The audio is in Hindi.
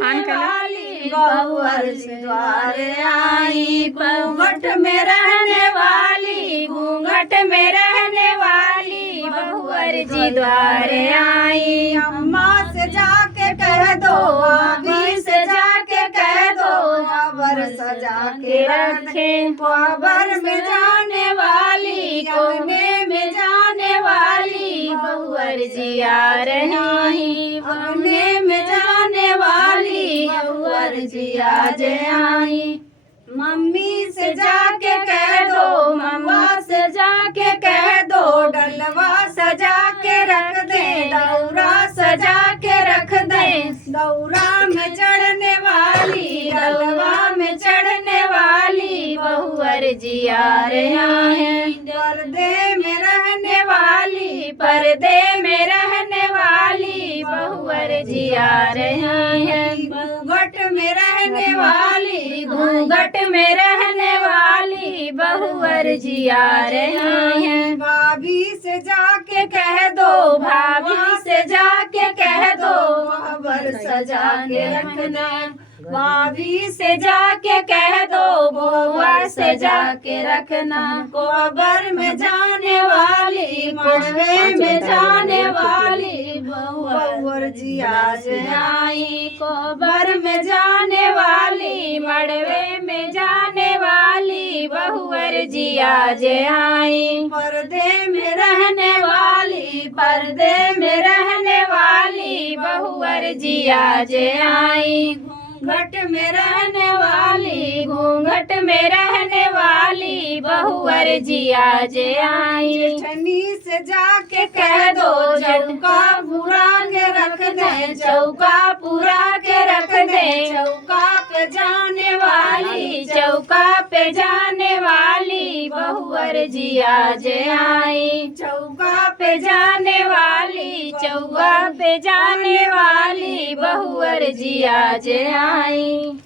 वाली बहुअर से द्वारे आई, घूंघट में रहने वाली, घूंघट में रहने वाली बहुअर जी द्वारे आई। अम्मा से जाके कह दो, भाभी से जाके कह दो, खबर सजा के रखे, खबर में जाने वाली, कोने में जाने वाली बहुअर जी आ रही, कोने में जाने वाली बहुअर जी आज आई। मम्मी से जाके कह दो, मम्मा से जाके कह दो, डलवा सजा के रख दे, दौरा सजा के रख दे, दौरा में चढ़ने वाली, डलवा में चढ़ने वाली बहुअर जी आ रही है। पर्दे में रहने वाली, पर्दे में रहने वाली बहुअर जी आ रही है। घूंघट में रहने वाली, घूंघट में रहने वाली बहुअर जी आ रही है। भाभी से जाके कह दो, भाभी से जाके कह दो, खबर सजा के रखना, भाभी से जाके कह दो, बुआ से जाके रखना, कोबर में जाने वाली, मड़वे में जाने वाली बहुअर जी आज आई। कोबर में जाने वाली, मड़वे में जाने वाली बहुअर जी आज आई। पर्दे में रहने वाली, पर्दे में रहने वाली बहुअर जी आज आई। घूंघट में रहने वाली, घूंघट में रहने वाली बहुअर जी आज आई। जेठनी से जाके कह दो, चौका पूरा के रख दे, चौका पूरा के रख दे, चौका पे जाने वाली, चौका पे जाने वाली बहुअर जी आज आई। चौका पे जाने वाली, चौका पे जाने वाली बहुअर जी आज आई।